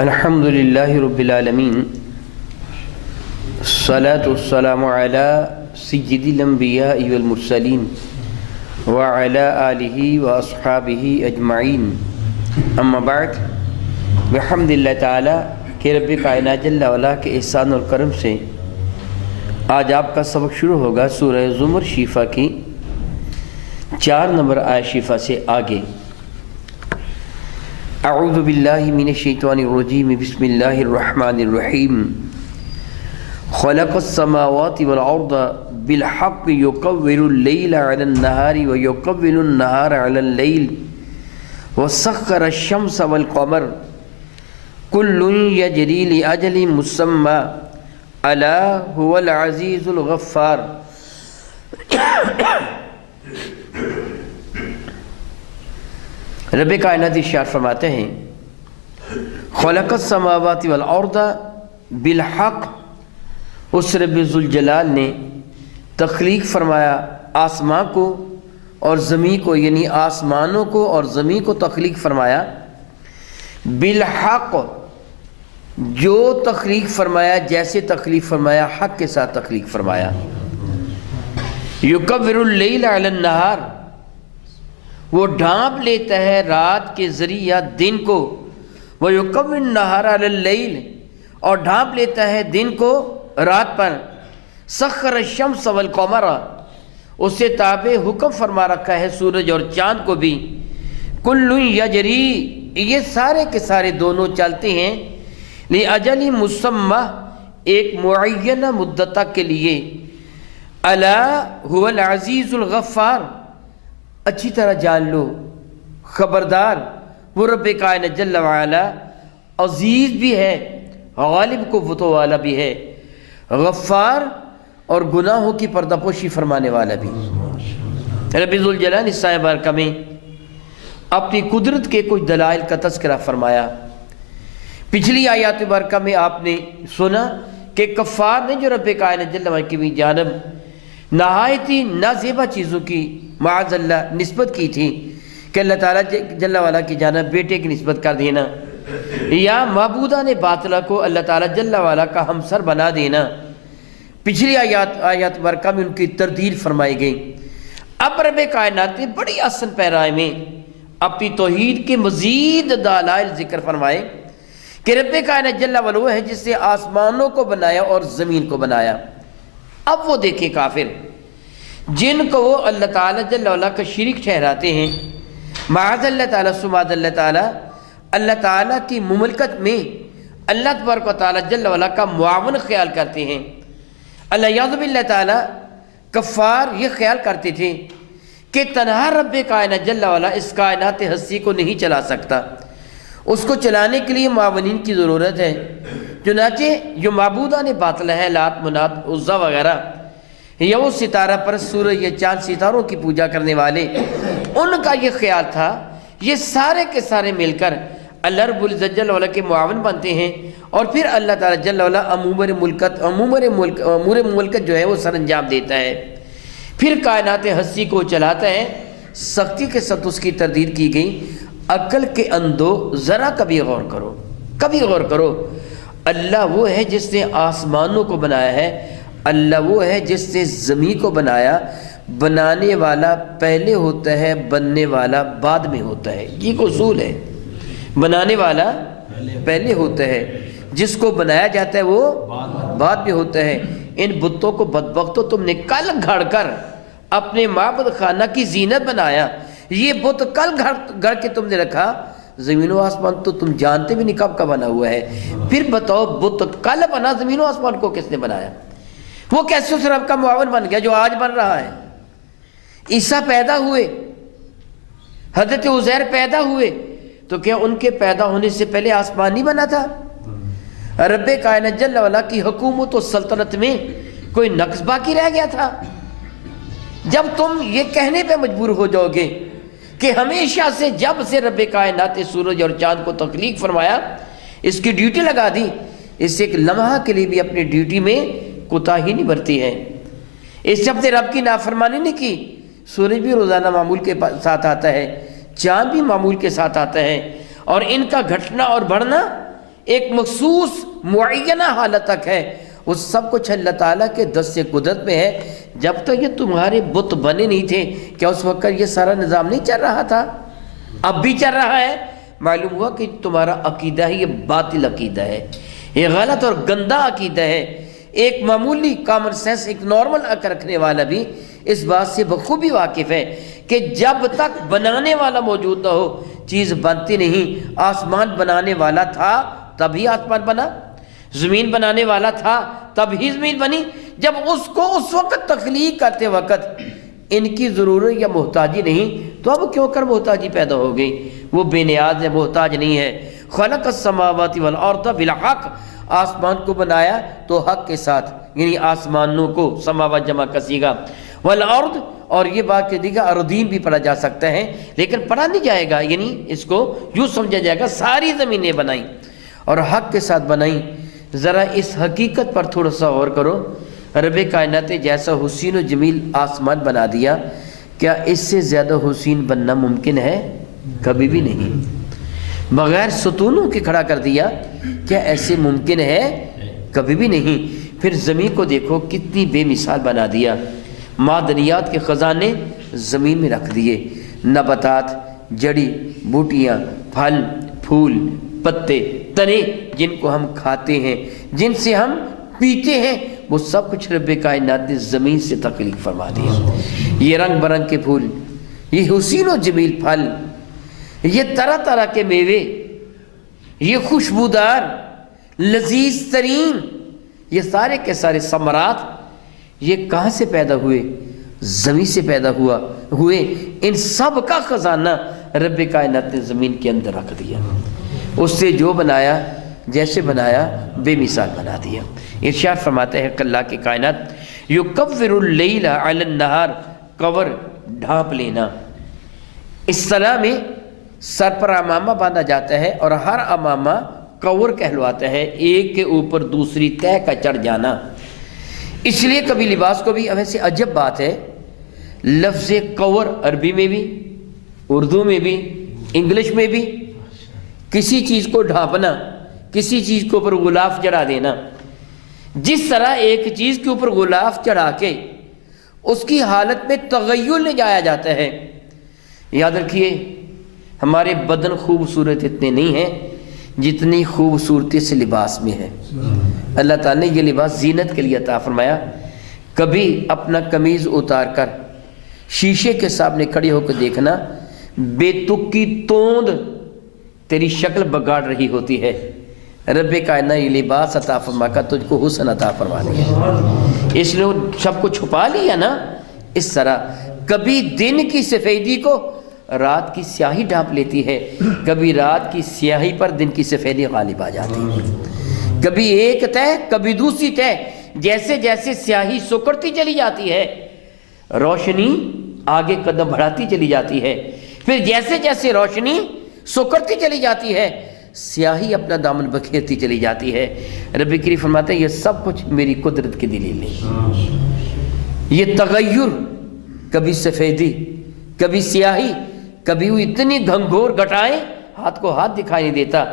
الحمد للہ رب العالمین الصلاۃ والسلام علی سید الانبیاء والمرسلین وعلی آلہ واصحابہ اجمعین، اما بعد، بحمد اللہ تعالی کہ رب کائنات جل وعلا کے احسان اور کرم سے آج آپ کا سبق شروع ہوگا سورہ زمر شیفہ کی 4 نمبر آیت شیفہ سے آگے۔ اعوذ باللہ من الشیطان الرجیم، بسم اللہ الرحمن الرحیم۔ خلق السماوات والارض بالحق یکور اللیل علی النہار ویکور النہار علی اللیل وسخر الشمس والقمر کل یجری لأجل مسمی الا هو العزیز الغفار۔ رب کائنات ارشاد فرماتے ہیں خلق السماوات والارض بالحق، اس رب ذوالجلال نے تخلیق فرمایا آسمان کو اور زمین کو، یعنی آسمانوں کو اور زمین کو تخلیق فرمایا بالحق، جو تخلیق فرمایا جیسے تخلیق فرمایا حق کے ساتھ تخلیق فرمایا۔ یکور اللیل علی النہار، وہ ڈھانپ لیتا ہے رات کے ذریعہ دن کو، وَيُكَوِّرُ النَّهَارَ عَلَى اللَّيْلِ، اور ڈھانپ لیتا ہے دن کو رات پر۔ سَخَّرَ الشَّمْسَ وَالْقَمَرَ، اسے تابع حکم فرما رکھا ہے سورج اور چاند کو بھی۔ كُلٌّ يَجْرِي، یہ سارے کے سارے دونوں چلتے ہیں لِأَجَلٍ مُسَمَّى، ایک معینہ مدت تک کے لیے۔ أَلَا هُوَ الْعَزِيزُ الْغَفَّارُ، اچھی طرح جان لو، خبردار، وہ رب کائنات جل وعلا عزیز بھی ہے، غالب قوتوں والا بھی ہے، غفار اور گناہوں کی پردہ پوشی فرمانے والا بھی۔ رب ذوالجلال نے اس آیت مبارکہ میں اپنی قدرت کے کچھ دلائل کا تذکرہ فرمایا۔ پچھلی آیات مبارکہ میں آپ نے سنا کہ کفار نے جو رب کائنات جل وعلا کی جانب نہایت ہی نازیبہ چیزوں کی معاذ اللہ نسبت کی تھی کہ اللہ تعالیٰ جل وعلا کی جانب بیٹے کی نسبت کر دینا، یا معبودان باطلہ کو اللہ تعالیٰ جل وعلا کا ہمسر بنا دینا۔ پچھلی آیات مبارکہ میں ان کی تردید فرمائی گئی۔ اب رب کائنات نے بڑی آسان پیرائے میں اپنی توحید کے مزید دلائل ذکر فرمائے کہ رب کائنات جل وعلا وہ ہے جس نے آسمانوں کو بنایا اور زمین کو بنایا۔ اب وہ دیکھیں کافر جن کو وہ اللہ تعالیٰ جل وعلا کا شریک ٹھہراتے ہیں، معاذ اللہ تعالیٰ سماد اللہ تعالیٰ کی مملکت میں اللہ تبارک و تعالیٰ جل وعلا کا معاون خیال کرتے ہیں۔ اللہ یعوذ باللہ تعالیٰ کفار یہ خیال کرتے تھے کہ تنہا رب کائنات جل وعلا اس کائنات ہستی کو نہیں چلا سکتا، اس کو چلانے کے لیے معاونین کی ضرورت ہے۔ چنانچہ جو معبودان باطل ہیں، لات منات عزا وغیرہ، یا وہ ستارہ پرست سورج یا چاند ستاروں کی پوجا کرنے والے، ان کا یہ خیال تھا یہ سارے کے سارے مل کر اللہ رب العزت جل وعلا کے معاون بنتے ہیں، اور پھر اللہ تعالیٰ جل وعلا امور ملکت جو ہے وہ سر انجام دیتا ہے، پھر کائنات ہستی کو چلاتا ہے۔ سختی کے ساتھ اس کی تردید کی گئی۔ عقل کے اندھو ذرا کبھی غور کرو، کبھی غور کرو، اللہ وہ ہے جس نے آسمانوں کو بنایا ہے، اللہ وہ ہے جس نے زمین کو بنایا۔ بنانے والا پہلے ہوتا ہے، بننے والا بعد میں ہوتا ہے، یہ ایک اصول ہے۔ بنانے والا پہلے ہوتا ہے، جس کو بنایا جاتا ہے وہ بعد میں ہوتا ہے۔ ان بتوں کو بدبختوں تم نے کل گھڑ کر اپنے معبد خانہ کی زینت بنایا، یہ بت کل گھڑ کے تم نے رکھا، زمین و آسمان تو تم جانتے بھی نہیں کب کا بنا ہوا ہے، پھر بتاؤ بت کل بنا، زمین و آسمان کو کس نے بنایا؟ وہ کیسے اس رب کا معاون بن گیا جو آج بن رہا ہے؟ عیسیٰ پیدا ہوئے، حضرت عزیر پیدا ہوئے، تو کیا ان کے پیدا ہونے سے پہلے آسمان نہیں بنا تھا؟ رب کائنات جل وعلا کی حکومت و سلطنت میں کوئی نقص باقی رہ گیا تھا؟ جب تم یہ کہنے پہ مجبور ہو جاؤ گے کہ ہمیشہ سے جب سے رب کائنات سورج اور چاند کو تخلیق فرمایا اس کی ڈیوٹی لگا دی، اس سے ایک لمحہ کے لیے بھی اپنی ڈیوٹی میں کوتاہی نہیں برتی ہے، اس سے اپنے رب کی نافرمانی نہیں کی۔ سورج بھی روزانہ معمول کے ساتھ آتا ہے، چاند بھی معمول کے ساتھ آتا ہے، اور ان کا گھٹنا اور بڑھنا ایک مخصوص معینہ حالت تک ہے، وہ سب کچھ اللہ تعالیٰ کے دست قدرت میں ہے۔ جب تک یہ تمہارے بت بنے نہیں تھے، کیا اس وقت یہ سارا نظام نہیں چل رہا تھا؟ اب بھی چل رہا ہے۔ معلوم ہوا کہ تمہارا عقیدہ ہے یہ باطل عقیدہ ہے، یہ غلط اور گندہ عقیدہ ہے۔ ایک معمولی کامن سینس، ایک نارمل عقل رکھنے والا بھی اس بات سے بخوبی واقف ہے کہ جب تک بنانے والا موجود نہ ہو چیز بنتی نہیں۔ آسمان بنانے والا تھا تبھی آسمان بنا، زمین بنانے والا تھا تب ہی زمین بنی۔ جب اس کو اس وقت تخلیق کرتے وقت ان کی ضرورت یا محتاجی نہیں، تو اب کیوں کر محتاجی پیدا ہو گئی؟ وہ بے نیاز ہے، محتاج نہیں ہے۔ خلق السماوات والارض بالحق، آسمان کو بنایا تو حق کے ساتھ، یعنی آسمانوں کو، سماوات جمع کسی گا، والارض، اور یہ بات کہ دیگا اردین بھی پڑھا جا سکتا ہے لیکن پڑھا نہیں جائے گا، یعنی اس کو یوں سمجھا جائے گا ساری زمینیں بنائیں اور حق کے ساتھ بنائیں۔ ذرا اس حقیقت پر تھوڑا سا غور کرو، رب کائنات جیسا حسین و جمیل آسمان بنا دیا، کیا اس سے زیادہ حسین بننا ممکن ہے؟ کبھی بھی نہیں۔ بغیر ستونوں کے کھڑا کر دیا، کیا ایسے ممکن ہے؟ کبھی بھی نہیں۔ پھر زمین کو دیکھو کتنی بے مثال بنا دیا، معدنیات کے خزانے زمین میں رکھ دیے، نباتات، جڑی بوٹیاں، پھل پھول، پتے، تنے، جن کو ہم کھاتے ہیں، جن سے ہم پیتے ہیں، وہ سب کچھ رب کائنات نے زمین سے تخلیق فرما دیا۔ یہ رنگ برنگ کے پھول، یہ حسین و جمیل پھل، یہ طرح طرح کے میوے، یہ خوشبودار لذیذ ترین، یہ سارے کے سارے ثمرات، یہ کہاں سے پیدا ہوئے؟ زمین سے پیدا ہوئے۔ ان سب کا خزانہ رب کائنات نے زمین کے اندر رکھ دیا، اس سے جو بنایا جیسے بنایا بے مثال بنا دیا۔ ارشاد فرماتے ہیں کہ اللہ کی کائنات یکور اللیل علی النہار، کور ڈھانپ لینا۔ اصطلاح میں سر پر امامہ باندھا جاتا ہے اور ہر امامہ کور کہلواتا ہے، ایک کے اوپر دوسری تہہ کا چڑھ جانا۔ اس لیے کبھی لباس کو بھی ویسے عجب بات ہے، لفظ کور عربی میں بھی، اردو میں بھی، انگلش میں بھی، کسی چیز کو ڈھانپنا، کسی چیز کے اوپر غلاف چڑھا دینا۔ جس طرح ایک چیز کے اوپر غلاف چڑھا کے اس کی حالت میں تغیر لے جایا جاتا ہے۔ یاد رکھیے، ہمارے بدن خوبصورت اتنے نہیں ہیں جتنی خوبصورتی سے لباس میں ہے۔ اللہ تعالیٰ نے یہ لباس زینت کے لیے عطا فرمایا۔ کبھی اپنا قمیض اتار کر شیشے کے سامنے کھڑی ہو کے دیکھنا، بے تک کی توند تیری شکل بگاڑ رہی ہوتی ہے۔ رب کائنات یہ لباس عطا فرما کر تجھ کو حسن عطا فرما دیا، اس لیے سب کو چھپا لیا نا۔ اس طرح کبھی دن کی سفیدی کو رات کی سیاہی ڈھانپ لیتی ہے، کبھی رات کی سیاہی پر دن کی سفیدی غالب آ جاتی ہے، کبھی ایک تہہ کبھی دوسری تہہ، جیسے جیسے سیاہی سکڑتی چلی جاتی ہے روشنی آگے قدم بڑھاتی چلی جاتی ہے، پھر جیسے جیسے روشنی سکڑتی چلی جاتی ہے سیاہی اپنا دامن بکھیرتی چلی جاتی ہے۔ رب کریم فرماتے ہیں یہ سب کچھ میری قدرت کی دلیل ہے۔ یہ تغیر، کبھی سفیدی کبھی سیاہی، کبھی وہ اتنی گھنگھور گھٹائیں ہاتھ کو ہاتھ دکھائی نہیں دیتا،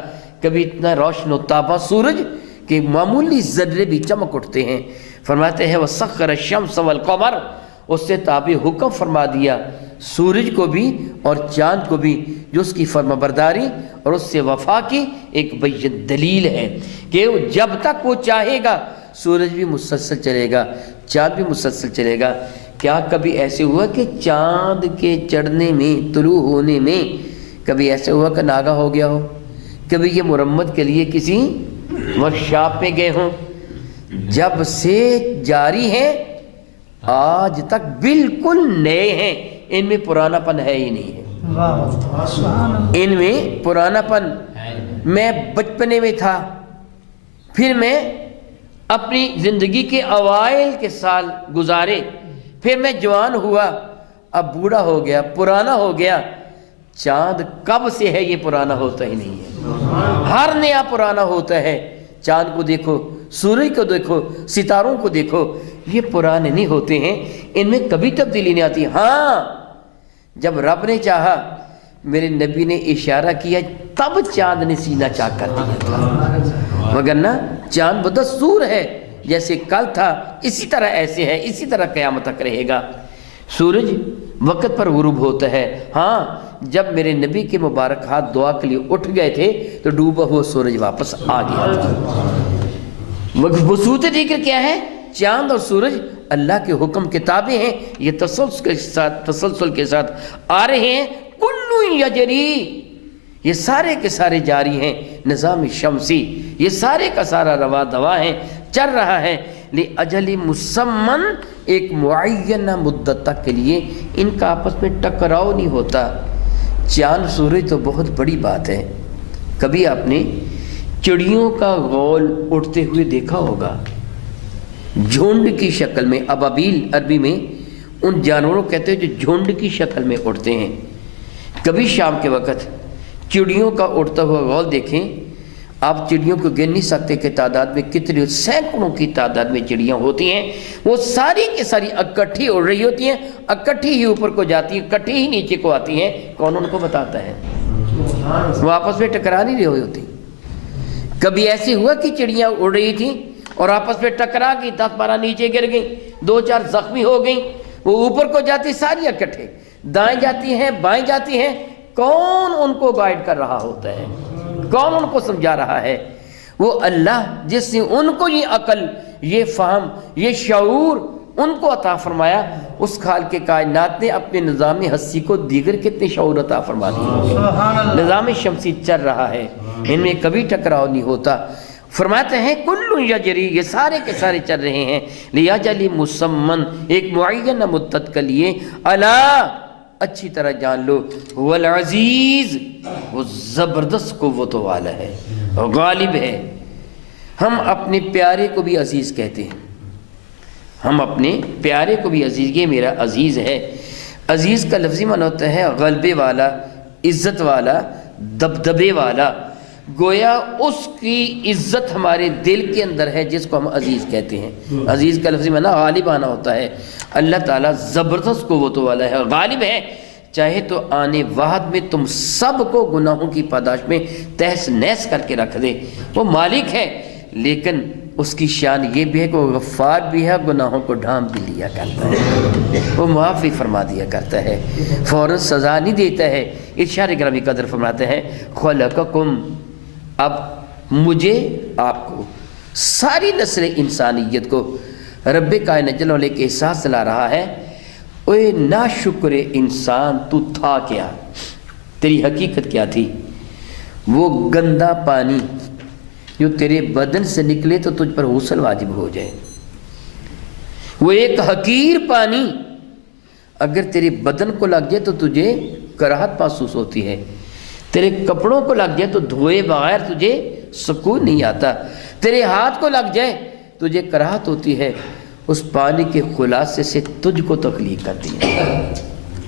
کبھی اتنا روشن و تابہ سورج کہ معمولی ذرے بھی چمک اٹھتے ہیں۔ فرماتے ہیں وَسَخَّرَ الشَّمْسَ وَالْقَمَرَ، اس سے تابع حکم فرما دیا سورج کو بھی اور چاند کو بھی، جو اس کی فرما برداری اور اس سے وفا کی ایک بین دلیل ہے کہ جب تک وہ چاہے گا سورج بھی مسلسل چلے گا، چاند بھی مسلسل چلے گا۔ کیا کبھی ایسے ہوا کہ چاند کے چڑھنے میں، طلوع ہونے میں کبھی ایسے ہوا کہ ناگا ہو گیا ہو؟ کبھی یہ مرمت کے لیے کسی ورکشاپ میں گئے ہوں؟ جب سے جاری ہیں آج تک بالکل نئے ہیں، ان میں پرانا پن ہے ہی نہیں ہے، ان میں پرانا پن۔ میں بچپنے میں تھا، پھر میں اپنی زندگی کے اوائل کے سال گزارے، پھر میں جوان ہوا، اب بوڑھا ہو گیا، پرانا ہو گیا۔ چاند کب سے ہے یہ پرانا ہوتا ہی نہیں ہے، ہر نیا پرانا ہوتا ہے۔ چاند کو دیکھو، سورج کو دیکھو، ستاروں کو دیکھو، یہ پرانے نہیں ہوتے ہیں، ان میں کبھی تبدیلی نہیں آتی۔ ہاں جب رب نے چاہا، میرے نبی نے اشارہ کیا تب چاند نے سینہ چاک کر دیا تھا، وگرنہ چاند بدستور ہے، جیسے کل تھا اسی طرح ایسے ہے، اسی طرح قیامت تک رہے گا۔ سورج وقت پر غروب ہوتا ہے، ہاں جب میرے نبی کے مبارک ہاتھ دعا کے لیے اٹھ گئے تھے تو ڈوبا ہوا سورج واپس آ گیا تھا۔ وصوت دیگر کیا ہے؟ چاند اور سورج اللہ کے حکم کے تابع ہیں، یہ تسلسل کے ساتھ آ رہے ہیں۔ کلو یجری، یہ سارے کے سارے جاری ہیں، نظام شمسی یہ سارے کا سارا روا دوا ہے، چل رہا ہے، لِأَجَلِ مُسَمًّن، ایک معینہ مدت تک کے لیے، ان کا آپس میں ٹکراؤ نہیں ہوتا۔ چاند سورج تو بہت بڑی بات ہے، کبھی آپ نے چڑیوں کا غول اٹھتے ہوئے دیکھا ہوگا، جھنڈ کی شکل میں، ابابیل عربی میں ان جانوروں کہتے ہیں جو جھنڈ کی شکل میں اڑتے ہیں۔ کبھی شام کے وقت چڑیوں کا اڑتا ہوا غول دیکھیں، آپ چڑیوں کو گن نہیں سکتے کہ تعداد میں کتنے، سینکڑوں کی تعداد میں چڑیاں ہوتی ہیں، وہ ساری کی ساری اکٹھی اڑ رہی ہوتی ہیں، اکٹھی ہی اوپر کو جاتی ہیں، اکٹھی ہی نیچے کو آتی ہیں۔ کون ان کو بتاتا ہے؟ وہ آپس میں ٹکرا نہیں رہی ہوتی۔ کبھی ایسے ہوا کہ چڑیاں اڑ رہی تھیں اور آپس میں ٹکرا گئی، 10-12 نیچے گر گئیں، 2-4 زخمی ہو گئیں، وہ اوپر کو جاتی ساری اکٹھے، دائیں جاتی ہیں بائیں جاتی ہیں، کون ان کو گائیڈ کر رہا ہوتا ہے؟ کون ان کو سمجھا رہا ہے؟ وہ اللہ جس نے ان کو یہ عقل، یہ فہم، یہ شعور ان کو عطا فرمایا، اس خالق کے کائنات نے اپنے نظام ہستی کو دیگر کتنے شعور عطا فرما دیا۔ نظام شمسی چل رہا ہے، ان میں کبھی ٹکراؤ نہیں ہوتا۔ فرماتے ہیں کل یجری، یہ سارے کے سارے چل رہے ہیں، لیاجل مسمن، ایک معینہ مدت کے لیے، الا، اچھی طرح جان لو، وہ العزیز، وہ زبردست قوت والا ہے، غالب ہے۔ ہم اپنے پیارے کو بھی عزیز کہتے ہیں، ہم اپنے پیارے کو بھی عزیز، یہ میرا عزیز ہے۔ عزیز کا لفظی معنی ہوتا ہے غلبے والا، عزت والا، دبدبے والا، گویا اس کی عزت ہمارے دل کے اندر ہے جس کو ہم عزیز کہتے ہیں۔ عزیز کا لفظی معنی غالب آنا ہوتا ہے۔ اللہ تعالیٰ زبردست قوت والا ہے، غالب ہے، چاہے تو آنے وحد میں تم سب کو گناہوں کی پاداش میں تہس نہس کر کے رکھ دے۔ وہ مالک ہے، لیکن اس کی شان یہ بھی ہے کہ وہ غفار بھی ہے، گناہوں کو ڈھانپ بھی لیا کرتا ہے، وہ معاف بھی فرما دیا کرتا ہے، فوراً سزا نہیں دیتا ہے۔ ارشاد گرامی قدر فرماتے ہیں خلقکم، اب مجھے آپ کو، ساری نسل انسانیت کو رب کائنات جل وعلا کے احساس دلا رہا ہے، اوے ناشکر انسان تو تھا کیا، تیری حقیقت کیا تھی؟ وہ گندا پانی جو تیرے بدن سے نکلے تو تجھ پر غسل واجب ہو جائے، وہ ایک حقیر پانی اگر تیرے بدن کو لگ جائے تو تجھے کراہت محسوس ہوتی ہے، تیرے کپڑوں کو لگ جائے تو دھوئے بغیر تجھے سکون نہیں آتا، تیرے ہاتھ کو لگ جائے تجھے کراہت ہوتی ہے، اس پانی کے خلاصے سے تجھ کو تخلیق کر دی ہے۔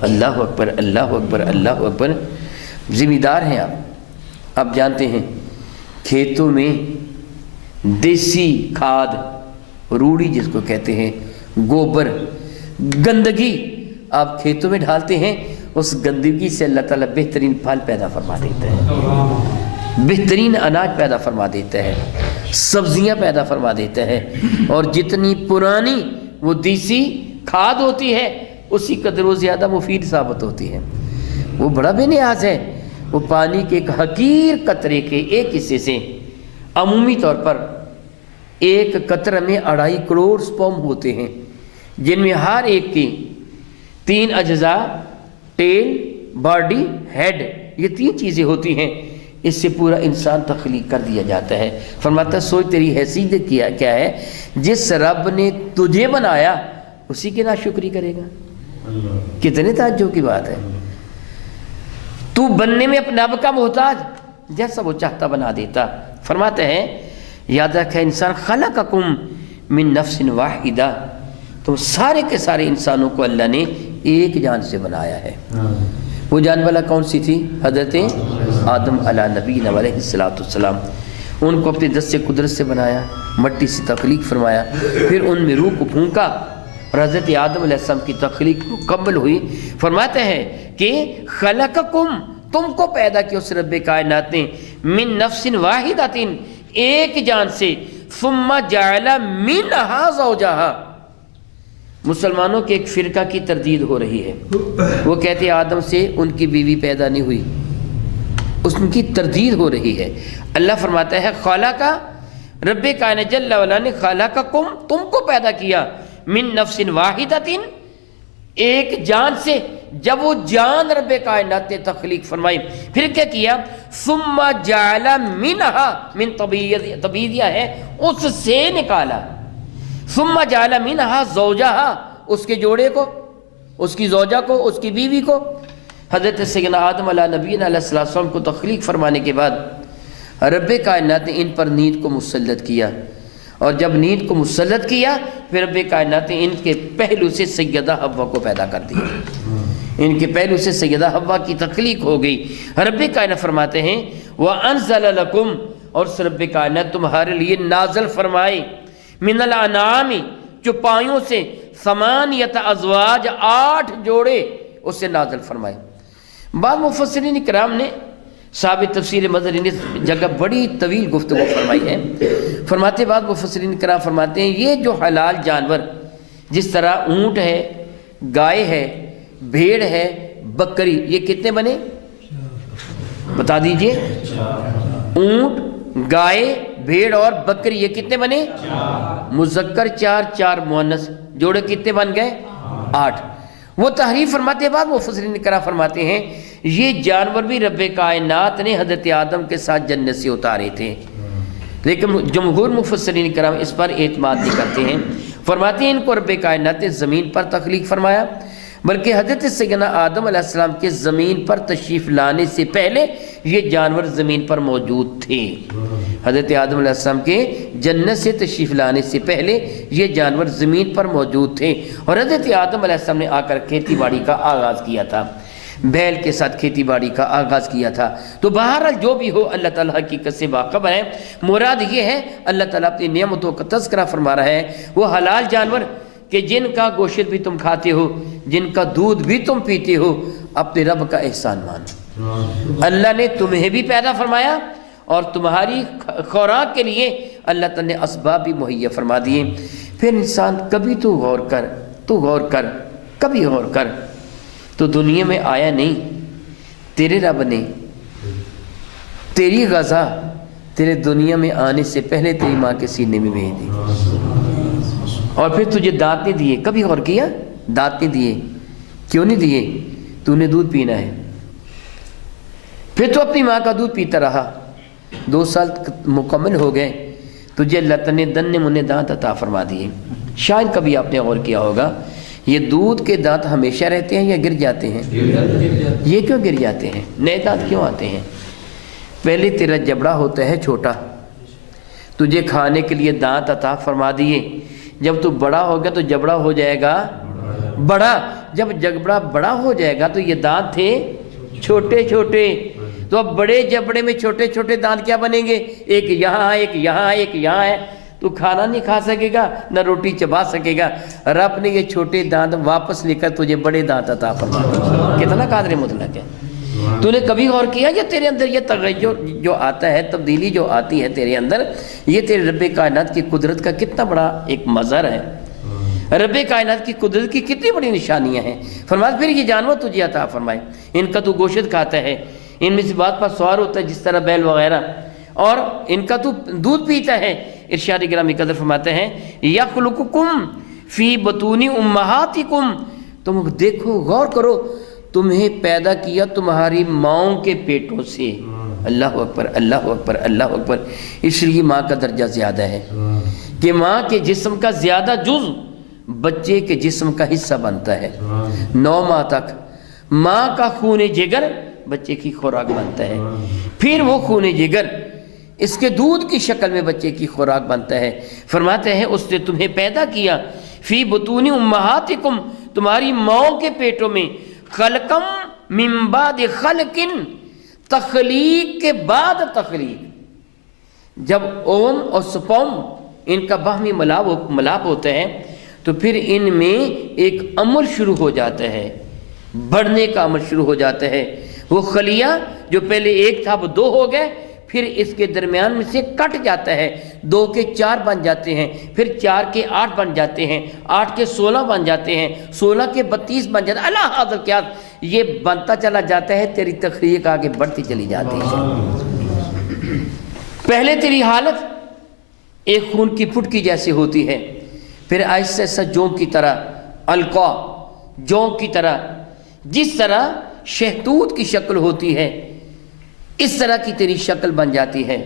اللہ اکبر، اللہ اکبر، اللہ اکبر۔ ذمہ دار ہیں آپ جانتے ہیں کھیتوں میں دیسی کھاد، روڑی جس کو کہتے ہیں، گوبر، گندگی آپ کھیتوں میں ڈالتے ہیں، اس گندگی سے اللہ تعالیٰ بہترین پھل پیدا فرما دیتا ہے، بہترین اناج پیدا فرما دیتا ہے، سبزیاں پیدا فرما دیتا ہے، اور جتنی پرانی وہ دیسی کھاد ہوتی ہے اسی قدر وہ زیادہ مفید ثابت ہوتی ہے۔ وہ بڑا بے نیاز ہے، وہ پانی کے ایک حقیر قطرے کے ایک حصے سے عمومی طور پر ایک قطرے میں 2.5 کروڑ سپرم ہوتے ہیں، جن میں ہر ایک کی 3 اجزاء، ٹیل، باڈی، ہیڈ، یہ 3 چیزیں ہوتی ہیں، اس سے پورا انسان تخلیق کر دیا جاتا ہے۔ فرماتا ہے سوچ تیری حیثیت کیا ہے، جس رب نے تجھے بنایا اسی کی ناشکری کرے گا؟ کتنے تعجب کی بات ہے۔ تو بننے میں اپنے اب کا محتاج، جیسا وہ چاہتا بنا دیتا۔ فرماتے ہیں یاد رکھے انسان خلقکم من نفس واحدہ، تو سارے کے سارے انسانوں کو اللہ نے ایک جان سے بنایا ہے۔ وہ جان والا کون سی تھی؟ حضرت آدم علیہ نبینا علیہ السلام۔ ان کو اپنے دست قدرت سے بنایا، مٹی سے تخلیق فرمایا، پھر ان میں روح کو پھونکا اور حضرت آدم علیہ السلام کی تخلیق مکمل ہوئی۔ فرماتے ہیں کہ خلقکم، تم کو پیدا کیا اس رب کائنات نے من نفس واحدۃ ایک جان سے ثم جعل منها زوجہا. مسلمانوں کے ایک فرقہ کی تردید ہو رہی ہے، وہ کہتے ہیں آدم سے ان کی بیوی پیدا نہیں ہوئی، ان کی تردید ہو رہی ہے. اللہ فرماتا ہے خالق رب کائنات جل وعلا نے خالقکم تم کو پیدا کیا من نفس واحدۃ ایک جان سے. جب وہ جان رب کائنات نے تخلیق فرمائی پھر کیا کیا ثم جعل منها من طبیعیہ ہے اس سے نکالا، ثم جعل منها زوجها اس کے جوڑے کو، اس کی زوجہ کو، اس کی بیوی کو. حضرت سیدنا آدم علیہ نبینا علیہ السلام کو تخلیق فرمانے کے بعد رب کائنات نے ان پر نیند کو مسلط کیا، اور جب نیند کو مسلط کیا پھر رب کائنات نے ان کے پہلو سے سیدہ حوا کو پیدا کر دیا. ان کے پہلو سے سیدہ حوا کی تخلیق ہو گئی. رب کائنات فرماتے ہیں وَأَنزَلَ لَكُمْ اور اس رب کائنات تمہارے لیے نازل فرمائے من الانعام چوپایوں سے 8 ازواج 8 جوڑے اس سے نازل فرمائے. بعض مفسرین کرام نے صاحب تفسیر مظہری نے جگہ بڑی طویل گفتگو فرمائی ہے. فرماتے بعض مفسرین کرام فرماتے ہیں یہ جو حلال جانور جس طرح اونٹ ہے، گائے ہے، بھیڑ ہے، بکری، یہ کتنے بنے بتا دیجئے؟ اونٹ، گائے، بھیڑ اور بکری یہ کتنے بنے؟ مذکر 4 مؤنث، جوڑے کتنے بن گئے؟ 8. وہ تحریف فرماتے بعد مفسرین کرام فرماتے ہیں یہ جانور بھی رب کائنات نے حضرت آدم کے ساتھ جنت سے اتارے تھے، لیکن جمہور مفسرین کرام اس پر اعتماد نہیں کرتے ہیں. فرماتے ہیں ان کو رب کائنات نے زمین پر تخلیق فرمایا، بلکہ حضرت سیدنا آدم علیہ السلام کے زمین پر تشریف لانے سے پہلے یہ جانور زمین پر موجود تھے. حضرت آدم علیہ السلام کے جنت سے تشریف لانے سے پہلے یہ جانور زمین پر موجود تھے، اور حضرت آدم علیہ السلام نے آ کر کھیتی باڑی کا آغاز کیا تھا، بیل کے ساتھ کھیتی باڑی کا آغاز کیا تھا. تو بہرحال جو بھی ہو اللہ تعالیٰ حقیقت سے باخبر ہے. مراد یہ ہے اللہ تعالیٰ اپنی نعمتوں کا تذکرہ فرما رہا ہے وہ حلال جانور کہ جن کا گوشت بھی تم کھاتے ہو، جن کا دودھ بھی تم پیتے ہو، اپنے رب کا احسان مانو. اللہ نے تمہیں بھی پیدا فرمایا اور تمہاری خوراک کے لیے اللہ تعالیٰ نے اسباب بھی مہیا فرما دیے. پھر انسان کبھی تو غور کر کبھی غور کر، تو دنیا میں آیا نہیں، تیرے رب نے تیری غذا تیرے دنیا میں آنے سے پہلے تیری ماں کے سینے میں بھیج دی، اور پھر تجھے دانت نہیں دیے. کبھی غور کیا؟ دانت نہیں دیے. کیوں نہیں دیے؟ تو نے دودھ پینا ہے. پھر تو اپنی ماں کا دودھ پیتا رہا، 2 سال مکمل ہو گئے، تجھے اللہ تعالیٰ نے دن منہ دانت عطا فرما دیے. شاید کبھی آپ نے غور کیا ہوگا یہ دودھ کے دانت ہمیشہ رہتے ہیں یا گر جاتے ہیں؟ یہ کیوں گر جاتے ہیں؟ نئے دانت کیوں آتے ہیں؟ پہلے تیرا جبڑا ہوتا ہے چھوٹا، تجھے کھانے کے لیے دانت عطا فرما دیے. جب تو بڑا ہوگا تو جبڑا ہو جائے گا بڑا، جب جبڑا بڑا ہو جائے گا تو یہ دانت تھے چھوٹے چھوٹے. تو اب بڑے جبڑے میں چھوٹے چھوٹے دانت کیا بنیں گے؟ ایک یہاں، ایک یہاں، ایک یہاں ہے. تو کھانا نہیں کھا سکے گا، نہ روٹی چبا سکے گا. رب نے یہ چھوٹے دانت واپس لے کر تجھے بڑے دانت عطا فرما دیے. کتنا قادر مطلق ہے. تو نے کبھی غور کیا کہ تیرے اندر یہ تغیر جو آتا ہے، تبدیلی جو آتی ہے تیرے اندر، یہ تیرے رب کائنات کی قدرت کا کتنا بڑا ایک مظہر ہے، رب کائنات کی قدرت کی کتنی بڑی نشانیاں ہیں. فرمایا پھر یہ جانور تجھے عطا فرمائے، ان کا تو گوشت کھاتا ہے، ان میں سے بات پر سوار ہوتا ہے جس طرح بیل وغیرہ، اور ان کا تو دودھ پیتا ہے. ارشاد گرامی قدر فرماتے ہیں یخلقکم فی بطون امہاتکم، تم دیکھو غور کرو، تمہیں پیدا کیا تمہاری ماؤں کے پیٹوں سے. اللہ اکبر، اللہ اکبر، اللہ اکبر. اس لیے ماں کا درجہ زیادہ ہے کہ ماں کے جسم کا زیادہ جز بچے کے جسم کا حصہ بنتا ہے. 9 ماہ تک ماں کا خون جگر بچے کی خوراک بنتا ہے، پھر وہ خون جگر اس کے دودھ کی شکل میں بچے کی خوراک بنتا ہے. فرماتے ہیں اس نے تمہیں پیدا کیا فی بطون امہاتکم، تمہاری ماؤں کے پیٹوں میں، خلقم من بعد خلق، تخلیق کے بعد تخلیق. جب اوم اور سپوم ان کا باہمی ملاپ ہوتا ہے تو پھر ان میں ایک عمل شروع ہو جاتا ہے، بڑھنے کا عمل شروع ہو جاتا ہے. وہ خلیہ جو پہلے ایک تھا وہ 2 ہو گئے، پھر اس کے درمیان میں سے کٹ جاتا ہے، 2 کے 4 بن جاتے ہیں، پھر 4 کے 8 بن جاتے ہیں، 8 کے 16 بن جاتے ہیں، 16 کے 32 بن جاتے ہیں، اللہ حاضر کیا یہ بنتا چلا جاتا ہے، تیری تخلیق آگے بڑھتی چلی جاتی ہے۔ پہلے تیری حالت ایک خون کی پھٹکی جیسے ہوتی ہے، پھر آہستہ آہستہ جونک کی طرح، القا جونک کی طرح، جس طرح شہتوت کی شکل ہوتی ہے اس طرح کی تیری شکل بن جاتی ہے،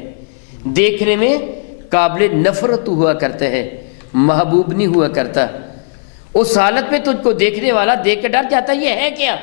دیکھنے میں قابل نفرت ہوا کرتا ہے، محبوب نہیں ہوا کرتا۔ اس حالت میں تجھ کو دیکھنے والا دیکھ کے ڈر جاتا ہے یہ ہے کیا؟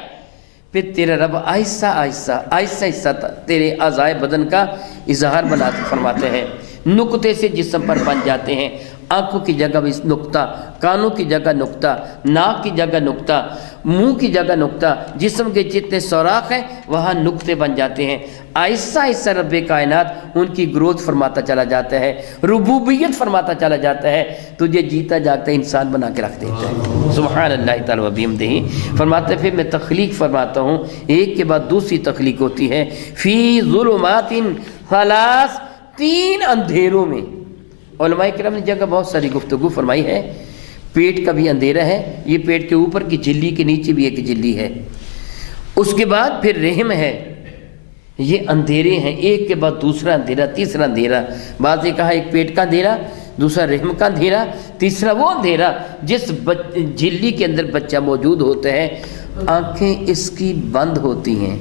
پھر تیرا رب آہستہ آہستہ آہستہ آہستہ تیرے اعضائے بدن کا اظہار فرماتے ہیں، نقطے سے جسم پر بن جاتے ہیں، آنکھوں کی جگہ بھی نقطہ، کانوں کی جگہ نقطہ، ناک کی جگہ نقطہ، منہ کی جگہ نقطہ، جسم کے جتنے سوراخ ہیں وہاں نقطے بن جاتے ہیں۔ آہستہ آہستہ رب کائنات ان کی گروتھ فرماتا چلا جاتا ہے، ربوبیت فرماتا چلا جاتا ہے، تجھے جیتا جاگتا انسان بنا کے رکھ دیتا ہے۔ سبحان اللہ تعالی و بحمدہ۔ فرماتے پھر میں تخلیق فرماتا ہوں، ایک کے بعد دوسری تخلیق ہوتی ہے، فی ظلمات ثلاث، 3 اندھیروں میں۔ علماء کرام نے جگہ بہت ساری گفتگو فرمائی ہے۔ پیٹ کا بھی اندھیرا ہے، یہ پیٹ کے اوپر کی جھلی کے نیچے بھی ایک جھلی ہے، اس کے بعد پھر رحم ہے، یہ اندھیرے ہیں، ایک کے بعد دوسرا اندھیرا، تیسرا اندھیرا۔ بعض نے کہا ایک پیٹ کا اندھیرا، دوسرا رحم کا اندھیرا، تیسرا وہ اندھیرا جس جھلی کے اندر بچہ موجود ہوتا ہے، آنکھیں اس کی بند ہوتی ہیں،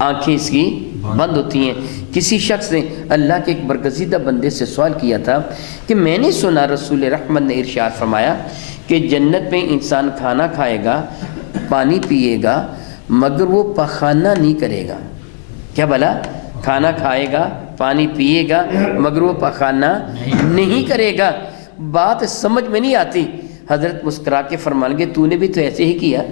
آنکھیں اس کی بند ہوتی ہیں۔ کسی شخص نے اللہ کے ایک برگزیدہ بندے سے سوال کیا تھا کہ میں نے سنا رسول رحمت نے ارشاد فرمایا کہ جنت میں انسان کھانا کھائے گا، پانی پیے گا، مگر وہ پخانہ نہیں کرے گا۔ کیا بھلا؟ کھانا کھائے گا، پانی پیے گا، مگر وہ پخانہ نہیں کرے گا۔ بات سمجھ میں نہیں آتی۔ حضرت مسکرا کے فرمان گے تو نے بھی تو ایسے ہی کیا۔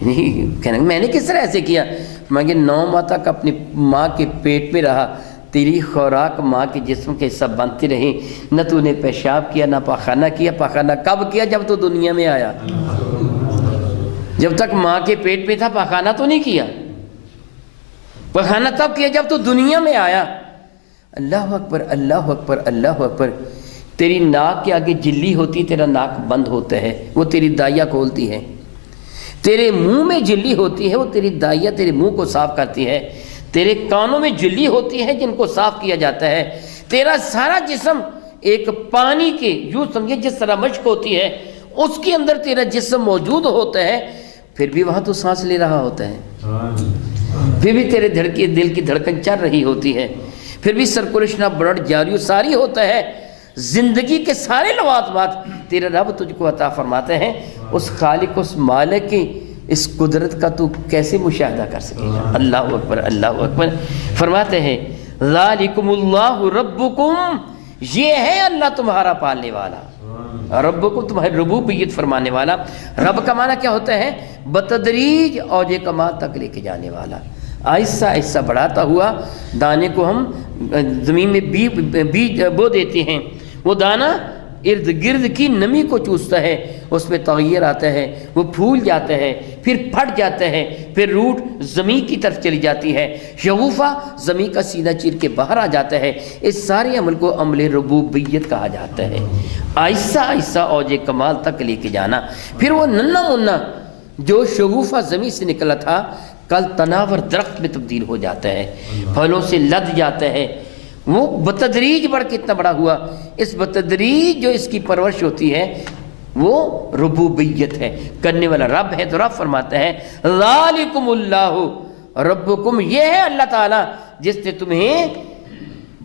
کہنے میں نے کس طرح ایسے کیا؟ مگر 9 ماہ تک اپنی ماں کے پیٹ میں رہا، تیری خوراک ماں کے جسم کے حصہ بنتی رہی، نہ تو نے پیشاب کیا نہ پاخانہ کیا۔ پاخانہ کب کیا؟ جب تو دنیا میں آیا۔ جب تک ماں کے پیٹ میں تھا پاخانہ تو نہیں کیا۔ پاخانہ تب کیا جب تو دنیا میں آیا۔ اللہ اکبر، اللہ اکبر، اللہ اکبر۔ تیری ناک کے آگے جھلی ہوتی، تیرا ناک بند ہوتا ہے، وہ تیری دائیا کھولتی ہے۔ تیرے منہ میں جھلی ہوتی ہے، وہ تیری دائیا تیرے منہ کو صاف کرتی ہے۔ تیرے کانوں میں جھلی ہوتی ہے جن کو صاف کیا جاتا ہے۔ تیرا سارا جسم ایک پانی کے، یوں سمجھے جس طرح مشق ہوتی ہے اس کے اندر تیرا جسم موجود ہوتا ہے، پھر بھی وہاں تو سانس لے رہا ہوتا ہے، پھر بھی تیرے دل کی دھڑکن چل رہی ہوتی ہے، پھر بھی سرکولیشن آف بلڈ جاری و ساری ہوتا ہے۔ زندگی کے سارے لوازمات تیرا رب تجھ کو عطا فرماتے ہیں۔ اس خالق، اس مالک کی اس قدرت کا تو کیسے مشاہدہ کر سکے گا؟ اللہ اکبر، اللہ اکبر۔ فرماتے ہیں ذالکم اللہ ربکم، یہ ہے اللہ تمہارا پالنے والا، ربکم تمہاری ربوبیت فرمانے والا۔ رب کا معنی کیا ہوتا ہے؟ بتدریج اوج کمال تک لے کے جانے والا۔ آہستہ آہستہ بڑھاتا ہوا دانے کو ہم زمین میں بیج بو دیتے ہیں، وہ دانہ ارد گرد کی نمی کو چوستا ہے، اس میں تغیر آتا ہے، وہ پھول جاتا ہے، پھر پھٹ جاتا ہے، پھر روٹ زمین کی طرف چلی جاتی ہے، شغوفہ زمین کا سینہ چیر کے باہر آ جاتا ہے۔ اس سارے عمل کو عمل ربوبیت کہا جاتا ہے۔ آہستہ آہستہ اوج کمال تک لے کے جانا۔ پھر وہ ننھا منا جو شغوفہ زمین سے نکلا تھا کل تناور درخت میں تبدیل ہو جاتا ہے، پھلوں سے لد جاتا ہے، وہ بتدریج بڑھ کے اتنا بڑا ہوا۔ اس بتدریج جو اس کی پرورش ہوتی ہے وہ ربوبیت ہے، کرنے والا رب ہے۔ تو رب فرماتا ہے ذالکم اللہ ربکم، یہ ہے اللہ تعالیٰ جس نے تمہیں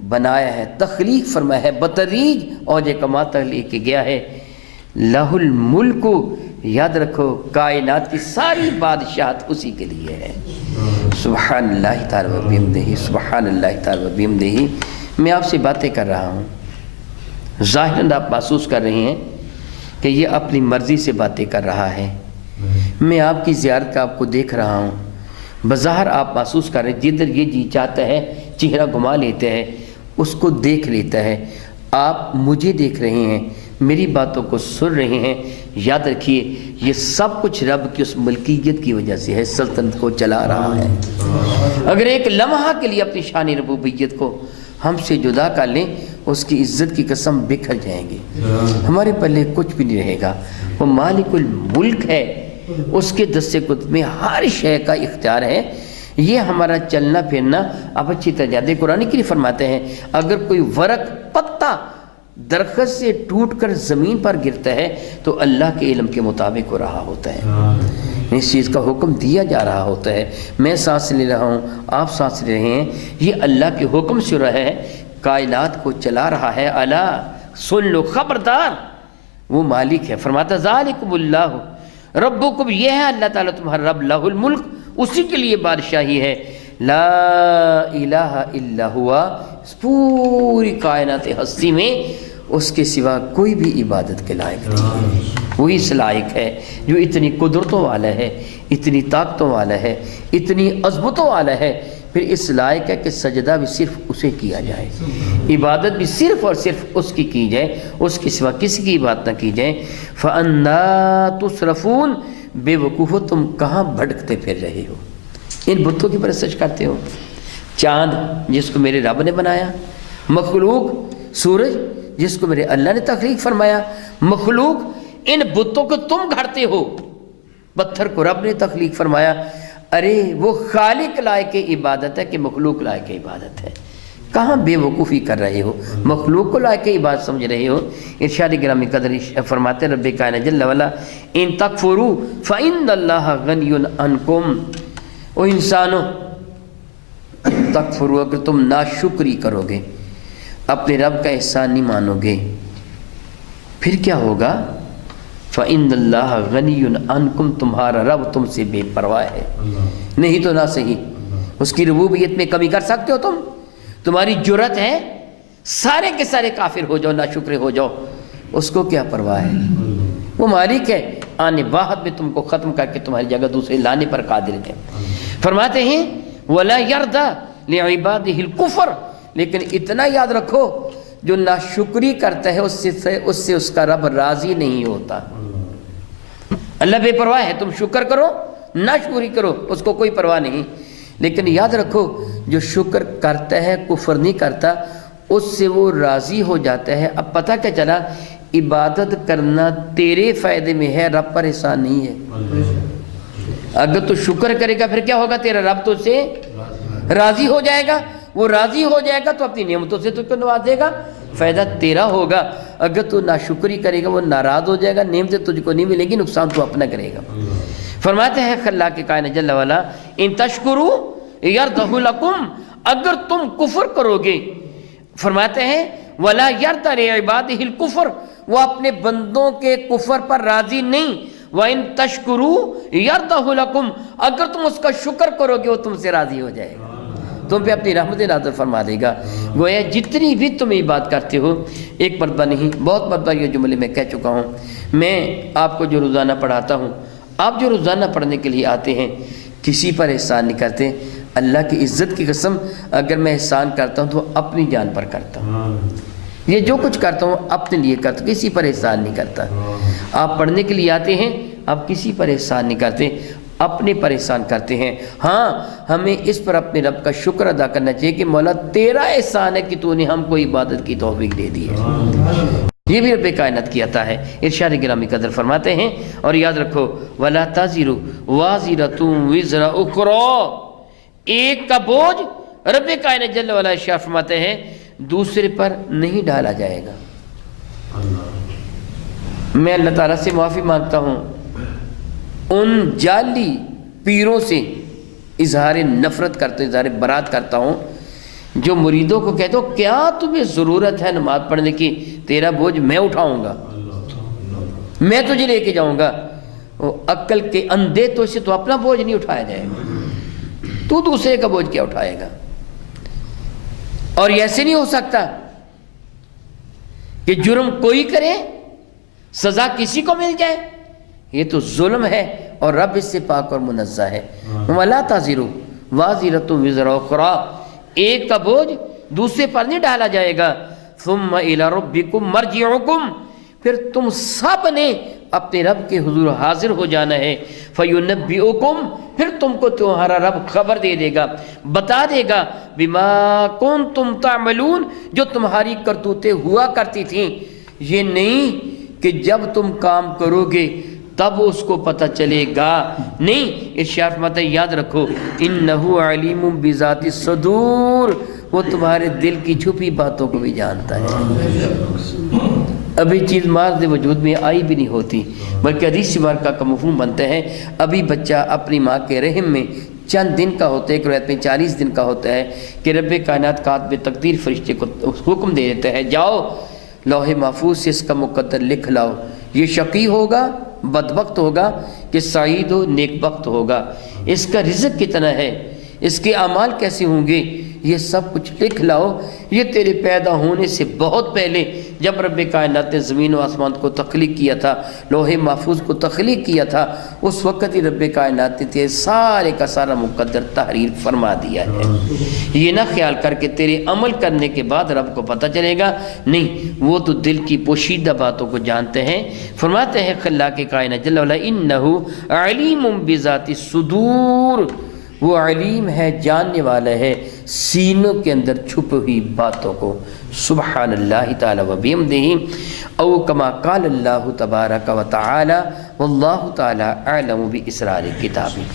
بنایا ہے، تخلیق فرمایا ہے، بتدریج اوج کمال تک لے کے گیا ہے۔ لہ الملک، یاد رکھو کائنات کی ساری بادشاہت اسی کے لیے ہے۔ سبحان اللہ تعالی و بحمدہ، سبحان اللہ تعالی و بحمدہ۔ میں آپ سے باتیں کر رہا ہوں، ظاہراً آپ محسوس کر رہے ہیں کہ یہ اپنی مرضی سے باتیں کر رہا ہے۔ میں آپ کی زیارت کا آپ کو دیکھ رہا ہوں، بظاہر آپ محسوس کر رہے ہیں جدھر یہ جی چاہتا ہے چہرہ گھما لیتے ہیں، اس کو دیکھ لیتا ہے۔ آپ مجھے دیکھ رہے ہیں، میری باتوں کو سن رہے ہیں، یاد رکھیے یہ سب کچھ رب کی اس ملکیت کی وجہ سے ہے، سلطنت کو چلا رہا ہے۔ اگر ایک لمحہ کے لیے اپنی شان ربوبیت کو ہم سے جدا کر لیں، اس کی عزت کی قسم بکھر جائیں گے، ہمارے پلے کچھ بھی نہیں رہے گا۔ وہ مالک الملک ہے، اس کے دست قدرت میں ہر شے کا اختیار ہے۔ یہ ہمارا چلنا پھرنا آپ اچھی طرح جاتے، قرآن کریم فرماتے ہیں اگر کوئی ورق پتا درخت سے ٹوٹ کر زمین پر گرتا ہے تو اللہ کے علم کے مطابق ہو رہا ہوتا ہے، اس چیز کا حکم دیا جا رہا ہوتا ہے۔ میں سانس لے رہا ہوں، آپ سانس لے رہے ہیں، یہ اللہ کے حکم سے ہو رہا ہے، کائنات کو چلا رہا ہے۔ الا سن لو، خبردار، وہ مالک ہے۔ فرماتا ذالکم اللہ ربکم، یہ ہے اللہ تعالیٰ تمہارا رب، لہ الملک، اسی کے لیے بادشاہی ہے، لا الہ الا ہوا، اس پوری کائنات ہستی میں اس کے سوا کوئی بھی عبادت کے لائق نہیں ہے۔ وہی اس لائق ہے جو اتنی قدرتوں والا ہے، اتنی طاقتوں والا ہے، اتنی عظمتوں والا ہے، پھر اس لائق ہے کہ سجدہ بھی صرف اسے کیا جائے، عبادت بھی صرف اور صرف اس کی جائے، اس کے سوا کسی کی عبادت نہ کی جائے۔ فَأَنَّا تُصْرَفُونَ، بے وقوفو تم کہاں بھٹکتے پھر رہے ہو، ان بتوں کی پرستش کرتے ہو۔ چاند جس کو میرے رب نے بنایا، مخلوق سورج جس کو میرے اللہ نے تخلیق فرمایا، مخلوق ان بتوں کو تم گھڑتے ہو، پتھر کو رب نے تخلیق فرمایا۔ ارے وہ خالق لائق عبادت ہے کہ مخلوق لائق عبادت ہے؟ کہاں بے وقوفی کر رہے ہو، مخلوق کو لائق عبادت سمجھ رہے ہو۔ ارشاد گرامی قدر فرماتے رب کائنات جل وعلا، ان تکفروا فإن اللہ غنی عنکم، او انسانوں تکفروا، اگر تم ناشکری کرو گے، اپنے رب کا احسان نہیں مانو گے، پھر کیا ہوگا؟ فَإِنَّ اللَّهَ غَنِيٌّ عَنْكُمْ، تمہارا رب تم سے بے پرواہ ہے، نہیں تو نہ صحیح اس کی ربوبیت میں کمی کر سکتے ہو تم؟ تمہاری جرت ہے سارے کے سارے کافر ہو جاؤ، ناشکر ہو جاؤ، اس کو کیا پرواہ ہے؟ وہ مالک ہے، آنے واحد میں تم کو ختم کر کے تمہاری جگہ دوسرے لانے پر قادر ہے۔ فرماتے ہیں وَلَا يَرْضَى لِعِبَادِهِ الْكُفْرَ، لیکن اتنا یاد رکھو جو ناشکری کرتا ہے اس سے اس کا رب راضی نہیں ہوتا۔ اللہ بے پرواہ ہے، تم شکر کرو ناشکری کرو، اس کو کوئی پرواہ نہیں، لیکن یاد رکھو جو شکر کرتا ہے کفر نہیں کرتا، اس سے وہ راضی ہو جاتا ہے۔ اب پتہ کیا چلا، عبادت کرنا تیرے فائدے میں ہے، رب پر احسان نہیں ہے۔ اگر تو شکر کرے گا پھر کیا ہوگا، تیرا رب تو سے راضی ہو جائے گا، وہ راضی ہو جائے گا تو اپنی نعمتوں سے تجھ کو نوازے گا، فائدہ تیرا ہوگا۔ اگر تو ناشکری کرے گا وہ ناراض ہو جائے گا، نعمتیں تجھ کو نہیں ملے گی، نقصان تو اپنا کرے گا۔ فرماتے ہیں اللہ کے کائنات جل وعلا، ان تشکروا یرضہ لکم، اگر تم کفر کرو گے، فرماتے ہیں ولا یرضى لعباده الکفر، وہ اپنے بندوں کے کفر پر راضی نہیں، وَإِن تَشْكُرُوا يَرْضَهُ لَكُمْ، اگر تم اس کا شکر کرو گے وہ تم سے راضی ہو جائے گا، تم پہ اپنی رحمت نازل فرما دے گا۔ گویا جتنی بھی تم عبادت کرتے ہو، ایک مرتبہ نہیں بہت مرتبہ یہ جملے میں کہہ چکا ہوں، میں آپ کو جو روزانہ پڑھاتا ہوں، آپ جو روزانہ پڑھنے کے لیے آتے ہیں، کسی پر احسان نہیں کرتے۔ اللہ کی عزت کی قسم، اگر میں احسان کرتا ہوں تو اپنی جان پر کرتا ہوں، یہ جو کچھ کرتا ہوں اپنے لیے کرتا ہوں، کسی پر احسان نہیں کرتا۔ آپ پڑھنے کے لیے آتے ہیں، آپ کسی پر احسان نہیں کرتے، اپنے پر احسان کرتے ہیں۔ ہاں ہمیں اس پر اپنے رب کا شکر ادا کرنا چاہیے کہ مولا تیرا احسان ہے کہ تو نے ہم کو عبادت کی توفیق دے دی ہے، یہ بھی رب کائنات کی عطا ہے۔ ارشاد گرامی قدر فرماتے ہیں، اور یاد رکھو وَلَا تَزِرُ وَازِرَةٌ وِزْرَ أُخْرَىٰ، ایک کا بوجھ رب کائنات جل وعلا ارشاد فرماتے ہیں دوسرے پر نہیں ڈالا جائے گا۔ میں اللہ تعالیٰ سے معافی مانگتا ہوں ان جعلی پیروں سے اظہار نفرت کرتا ہوں، اظہار برات کرتا ہوں، جو مریدوں کو کہتے ہو کیا تمہیں ضرورت ہے نماز پڑھنے کی، تیرا بوجھ میں اٹھاؤں گا، میں تجھے لے کے جاؤں گا۔ وہ عقل کے اندھے تو اسے تو اپنا بوجھ نہیں اٹھایا جائے گا، تو دوسرے کا بوجھ کیا اٹھائے گا؟ اور ایسے نہیں ہو سکتا کہ جرم کوئی کرے سزا کسی کو مل جائے، یہ تو ظلم ہے، اور رب اس سے پاک اور منزہ ہے۔ وَلَا تَزِرُ وَازِرَةٌ وِزْرَ أُخْرَىٰ، ایک کا بوجھ دوسرے پر نہیں ڈالا جائے گا۔ ثُمَّ إِلَىٰ رَبِّكُمْ مَرْجِعُكُمْ، پھر تم سب نے اپنے رب کے حضور حاضر ہو جانا ہے. فَيُنَبِّئُكُمْ پھر تم کو تمہارا رب خبر دے دے گا، بتا دے گا، بِمَا كُنْتُمْ تَعْمَلُونَ جو تمہاری کرتوتیں ہوا کرتی تھیں. یہ نہیں کہ جب تم کام کرو گے تب اس کو پتہ چلے گا، نہیں. ارشاد فرماتا ہے یاد رکھو اِنَّهُ عَلِيمٌ بِذَاتِ الصُّدُورِ وہ تمہارے دل کی چھپی باتوں کو بھی جانتا ہے. ابھی چیز مارد وجود میں آئی بھی نہیں ہوتی، بلکہ حدیث مبارکہ کا مفہوم بنتا ہے ابھی بچہ اپنی ماں کے رحم میں چند دن کا ہوتا ہے، ایک روایت میں 40 دن کا ہوتا ہے کہ رب کائنات کاتب تقدیر فرشتے کو حکم دے دیتا ہے جاؤ لوح محفوظ سے اس کا مقدر لکھ لاؤ، یہ شقی ہوگا، بدبخت ہوگا کہ سعید و نیک بخت ہوگا، اس کا رزق کتنا ہے، اس کے اعمال کیسے ہوں گے، یہ سب کچھ لکھ لاؤ. یہ تیرے پیدا ہونے سے بہت پہلے جب رب کائنات نے زمین و آسمان کو تخلیق کیا تھا، لوح محفوظ کو تخلیق کیا تھا، اس وقت ہی رب کائنات نے تیرے سارے کا سارا مقدر تحریر فرما دیا ہے. یہ نہ خیال کر کے تیرے عمل کرنے کے بعد رب کو پتہ چلے گا، نہیں، وہ تو دل کی پوشیدہ باتوں کو جانتے ہیں. فرماتے ہیں خلاق کائنات جل وعلا انہ علیم بذات الصدور وہ علیم ہے، جاننے والا ہے سینوں کے اندر چھپی ہوئی باتوں کو. سبحان اللہ تعالی و بحمدہ او کما قال اللہ تبارک و تعالی واللہ تعالی اعلم باسرار کتابہ.